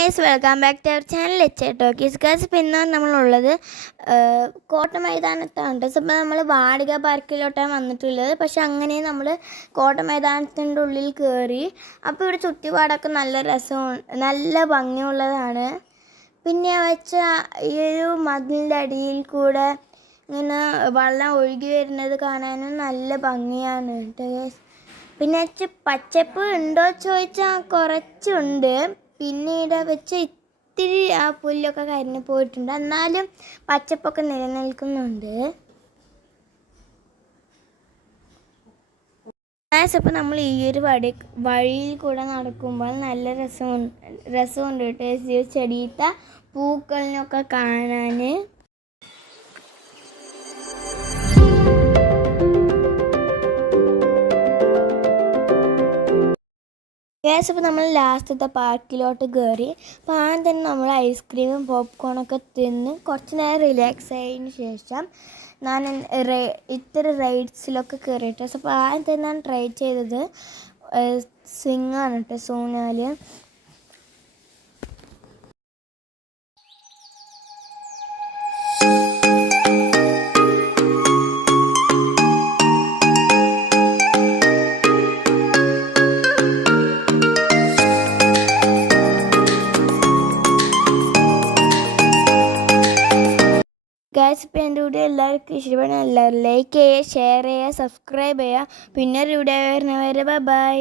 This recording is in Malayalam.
Guys welcome back to our channel talkies guys. ഇപ്പോൾ ഇന്നാണ് നമ്മളുള്ളത് കോട്ട മൈതാനത്താണ്. അപ്പോൾ നമ്മൾ വാടിക പാർക്കിലോട്ടാണ് വന്നിട്ടുള്ളത്. പക്ഷെ അങ്ങനെ നമ്മൾ കോട്ട മൈതാനത്തിൻ്റെ ഉള്ളിൽ കയറി. അപ്പോൾ ഇവിടെ ചുറ്റുപാടൊക്കെ നല്ല രസവും നല്ല ഭംഗിയുള്ളതാണ്. പിന്നെ വെച്ച ഈ ഒരു മതിലിൻ്റെ അടിയിൽ കൂടെ ഇങ്ങനെ വെള്ളം ഒഴുകി വരുന്നത് കാണാനും നല്ല ഭംഗിയാണ് കേട്ടോ ഗൈസ്. പിന്നെ പച്ചപ്പ് ഉണ്ടോ ചോദിച്ചാൽ കുറച്ചുണ്ട്. പിന്നീട് വെച്ച് ഇത്തിരി ആ പുല്ലൊക്കെ കരിഞ്ഞു പോയിട്ടുണ്ട്, എന്നാലും പച്ചപ്പൊക്കെ നിലനിൽക്കുന്നുണ്ട്. അപ്പോൾ നമ്മൾ ഈ ഒരു വഴിയിൽ കൂടെ നടക്കുമ്പോൾ നല്ല രസമുണ്ട് കേട്ടോ. ചെടിയിട്ട പൂക്കളിനൊക്കെ കാണാൻ. അപ്പോൾ നമ്മൾ ലാസ്റ്റത്തെ പാർക്കിലോട്ട് കയറി. അപ്പോൾ ആദ്യം തന്നെ നമ്മൾ ഐസ്ക്രീമും പോപ്കോണൊക്കെ തിന്ന് കുറച്ച് നേരം റിലാക്സ് ആയതിന് ശേഷം ഞാൻ ഇത്തരം റൈഡ്സിലൊക്കെ കയറിയിട്ട്. അപ്പോൾ ആദ്യം തന്നെ ഞാൻ ട്രൈ ചെയ്തത് സ്വിങ്ങാണ് കേട്ടോ, സൂനാല്. ഗൈസ്, ഇപ്പോൾ എൻ്റെ വീഡിയോ എല്ലാവർക്കും ഇഷ്ടപ്പെടുന്ന എല്ലാവരും ലൈക്ക് ചെയ്യുക, ഷെയർ ചെയ്യുക, സബ്സ്ക്രൈബ് ചെയ്യുക. പിന്നെ ഒരു വീഡിയോ വരുന്നവരെ ബൈ.